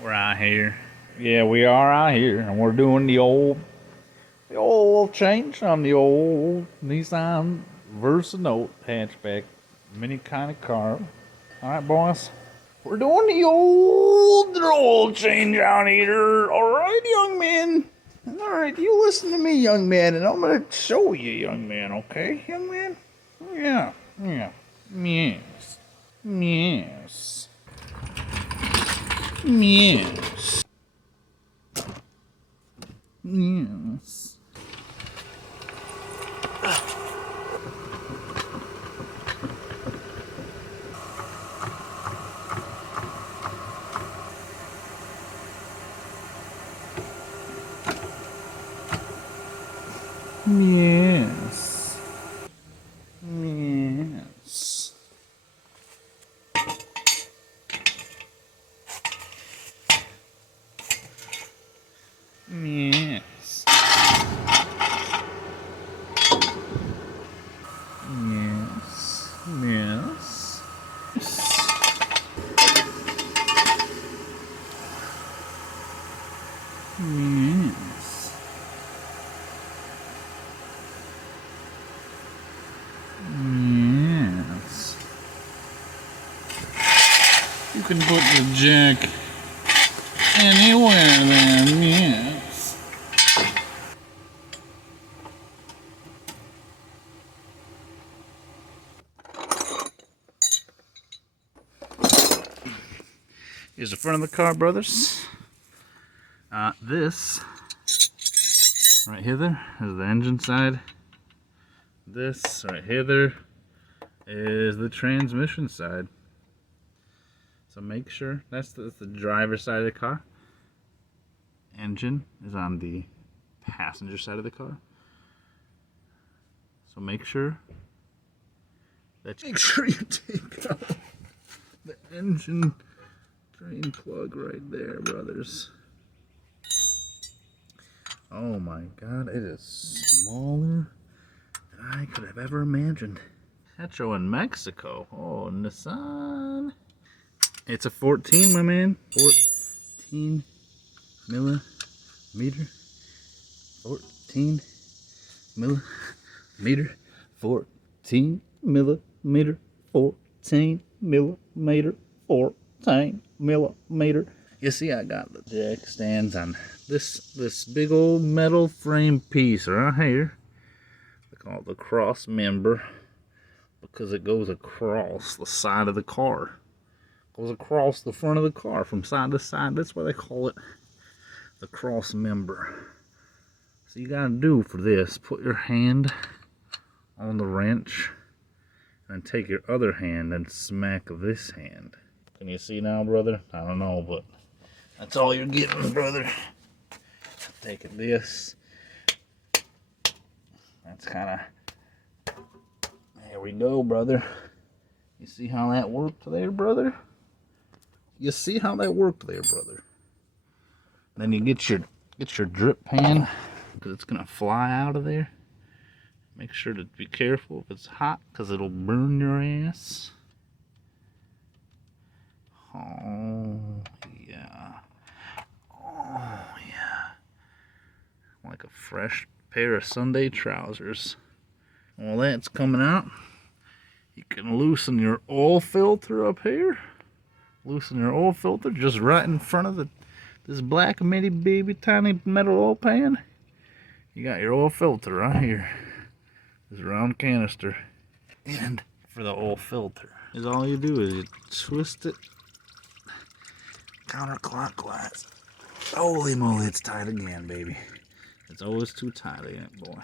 We're out here. Yeah, we are out here, and we're doing the old change on the old Nissan Versa Note hatchback mini kind of car. All right, boys. We're doing the old change out here. All right, young man. All right, you listen to me, young man, and I'm gonna show you, young man. Okay, young man. Yeah, yeah, yes, yes, yes. Yes. Yes. Yes. Yes. Yes. Yes. Yes. Yes. You can put the jack anywhere then, yes. Here's the front of the car, brothers. This right here there is the engine side. This right here there is the transmission side. So make sure that's the driver's side of the car. Engine is on the passenger side of the car. So make sure you take out the engine drain plug right there, brothers. Oh my God, it is smaller than I could have ever imagined. Petro in Mexico. Oh, Nissan. It's a 14, my man. 14 millimeter. 14 millimeter. 14 millimeter. 14 millimeter. 14 millimeter. You see, I got the jack stands on this big old metal frame piece right here. They call it the cross member because it goes across the side of the car. It goes across the front of the car from side to side. That's why they call it the cross member. So you gotta do for this, put your hand on the wrench and take your other hand and smack this hand. Can you see now, brother? I don't know, but that's all you're getting, brother. Taking this. That's kind of... There we go, brother. You see how that worked there, brother? You see how that worked there, brother? Then you get your drip pan, because it's gonna fly out of there. Make sure to be careful if it's hot, because it'll burn your ass. Oh yeah. Oh yeah. Like a fresh pair of Sunday trousers. While that's coming out, you can loosen your oil filter up here. Loosen your oil filter just right in front of this black bitty baby tiny metal oil pan. You got your oil filter right here. This round canister. And for the oil filter is all you do is you twist it counterclockwise. Holy moly, it's tight again, baby. It's always too tight again, boy.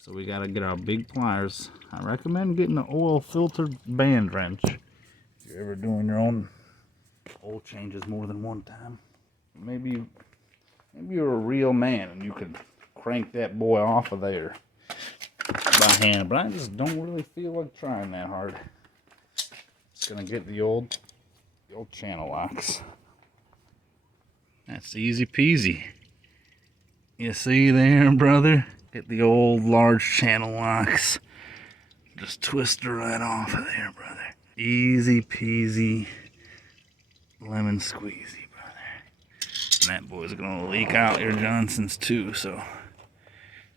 So we gotta get our big pliers. I recommend getting an oil filtered band wrench if you're ever doing your own oil changes more than one time. Maybe you're a real man and you can crank that boy off of there by hand, but I just don't really feel like trying that hard. Just gonna get the old channel locks. That's easy peasy. You see there, brother? Get the old large channel locks. Just twist her right off of there, brother. Easy peasy, lemon squeezy, brother. And that boy's gonna leak out your Johnson's too, so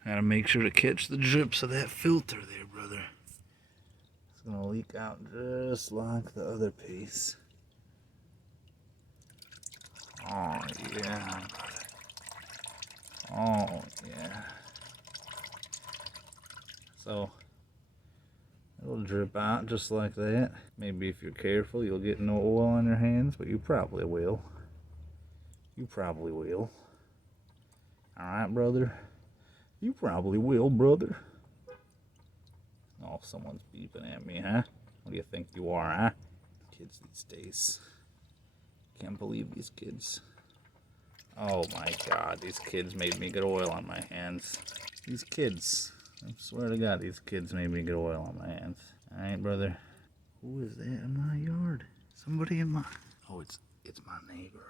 gotta make sure to catch the drips of that filter there, brother. It's gonna leak out just like the other piece. Oh yeah, brother. Oh yeah. So it'll drip out just like that. Maybe if you're careful, you'll get no oil on your hands, but you probably will. You probably will. Alright, brother? You probably will, brother. Oh, someone's beeping at me, huh? What do you think you are, huh? Kids these days. Can't believe these kids. Oh my god, these kids made me get oil on my hands. These kids. I swear to god, these kids made me get oil on my hands. Alright, brother. Who is that in my yard? Somebody in my... Oh, it's my neighbor.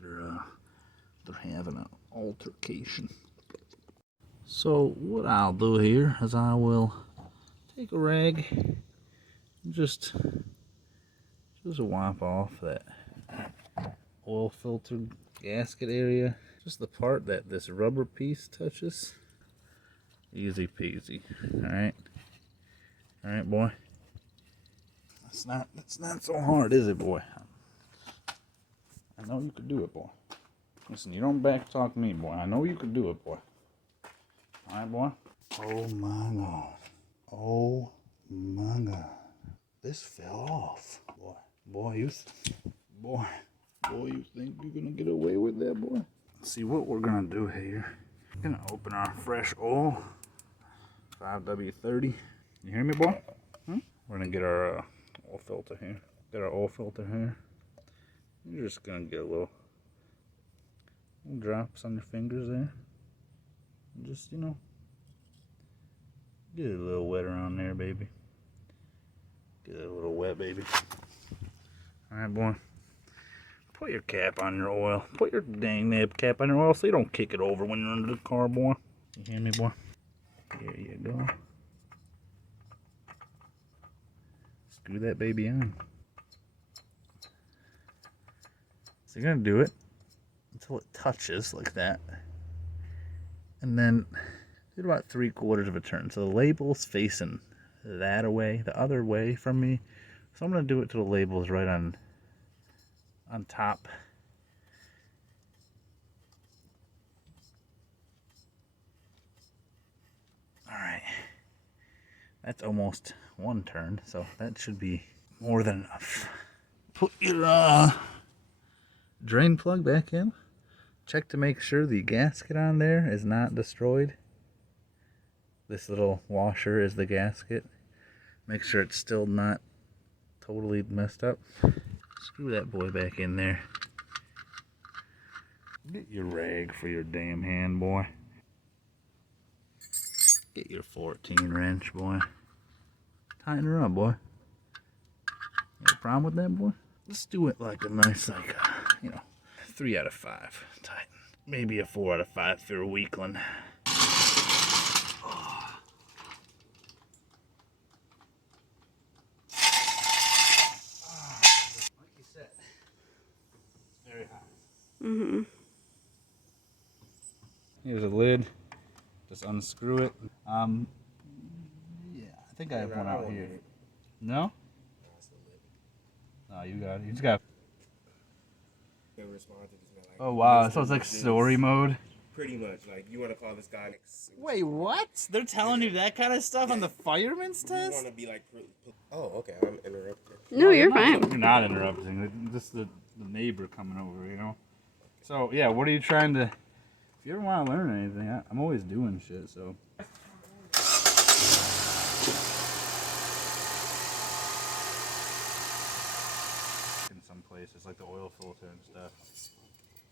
They're having an altercation. So what I'll do here is I will take a rag and just wipe off that oil filter gasket area. Just the part that this rubber piece touches. Easy peasy. Alright? Alright, boy? It's not so hard, is it, boy? I know you could do it, boy. Listen, you don't back talk me, boy. I know you could do it, boy. Alright, boy? Oh my god. Oh my god. This fell off. Boy, you think you're gonna get away with that, boy? See what we're gonna do here. We're gonna open our fresh oil. 5W30. You hear me, boy? We're gonna get our oil filter here. Get our oil filter here. You're just gonna get a little drops on your fingers there. Just, you know, get it a little wet around there, baby. Get it a little wet, baby. Alright, boy. Put your cap on your oil. Put your dang nab cap on your oil so you don't kick it over when you're under the car, boy. You hear me, boy? There you go. Screw that baby on. So you're gonna do it until it touches like that. And then do about 3/4 of a turn. So the label's facing that away, the other way from me. So I'm gonna do it till the label's right on top. Alright. That's almost one turn, so that should be more than enough. Put your drain plug back in. Check to make sure the gasket on there is not destroyed. This little washer is the gasket. Make sure it's still not totally messed up. Screw that boy back in there. Get your rag for your damn hand, boy. Get your 14 wrench, boy. Tighten her up, boy. You got a problem with that, boy? Let's do it like a nice, like, 3 out of 5. Tighten. Maybe a 4 out of 5 if you're a weakling. Like you said, very hot. Mm-hmm. Here's a lid. Just unscrew it. Yeah, I think I have one out here. No? No, you got it. You just got. Oh wow, so it's like story mode. Pretty much, like you want to call this guy. Like, wait, what? They're telling you that kind of stuff on the fireman's test? You want to be like, oh, okay, I'm interrupting. No, you're fine. You're not interrupting. Just the neighbor coming over, you know. So yeah, what are you trying to? If you ever want to learn anything, I'm always doing shit. So. In some places, like the oil filter and stuff.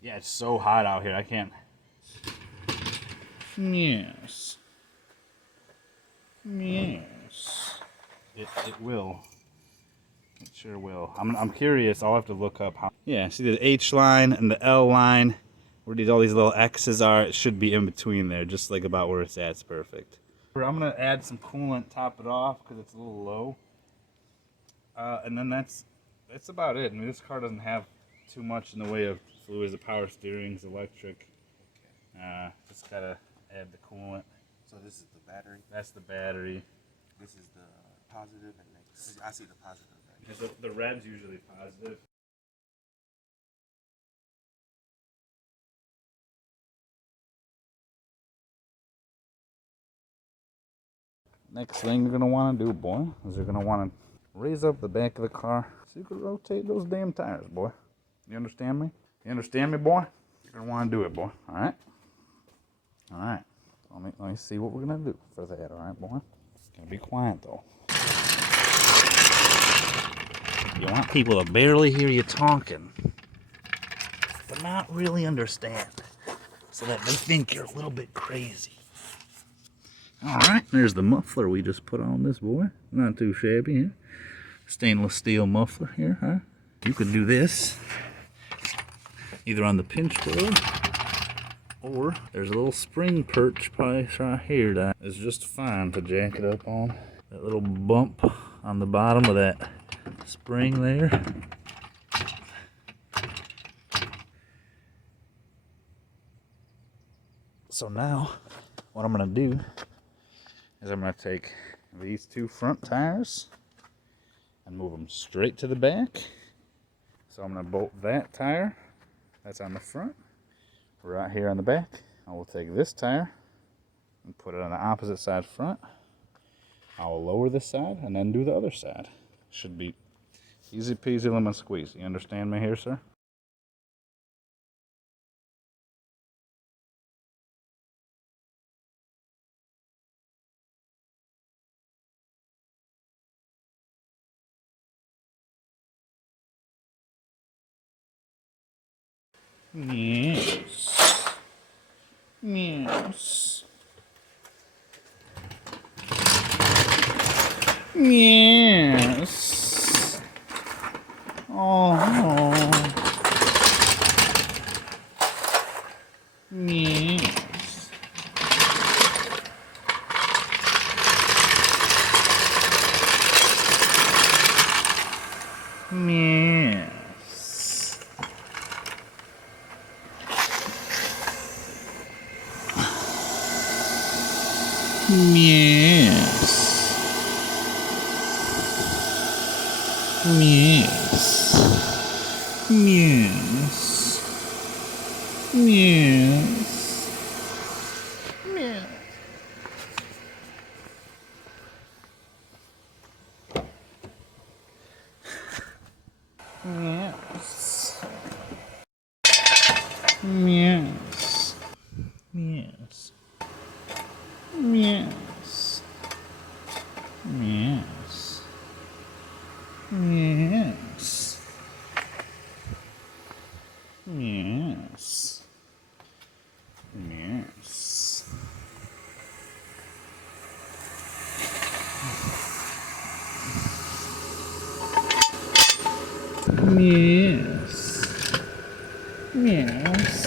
Yeah, it's so hot out here. I can't. Yes. Yes. It will. It sure will. I'm curious. I'll have to look up how. Yeah, see the H line and the L line, where all these little X's are. It should be in between there, just like about where it's at. It's perfect. I'm gonna add some coolant, top it off because it's a little low. And then that's about it. I mean, this car doesn't have too much in the way of fluids. The power steering's electric. Just gotta add the coolant. So this is the battery. That's the battery. This is the positive and negative. I see the positive. And the red's usually positive. Next thing you're gonna want to do, boy, is you're gonna want to raise up the back of the car so you can rotate those damn tires, boy. You understand me? You understand me, boy? You're gonna want to do it, boy. All right. All right. Let me see what we're gonna do for that. All right, boy. Gotta be quiet though. You want people to barely hear you talking, but not really understand, so that they think you're a little bit crazy. Alright, there's the muffler we just put on this boy. Not too shabby, huh? Stainless steel muffler here, huh? You can do this either on the pinch cord, or there's a little spring perch piece right here that is just fine to jack it up on. That little bump on the bottom of that spring there. So now, what I'm going to do is I'm going to take these two front tires and move them straight to the back. So I'm going to bolt that tire that's on the front right here on the back. I will take this tire and put it on the opposite side front. I will lower this side and then do the other side. Should be easy peasy lemon squeezy. You understand me here, sir? Yes. Yes. Yes. Oh. Yes. Yes. Yes. Yes. Yes. Yes. Yes. Yes. Yes. Yes. Yes. Yes. Yes. Yes. Yes. Yes.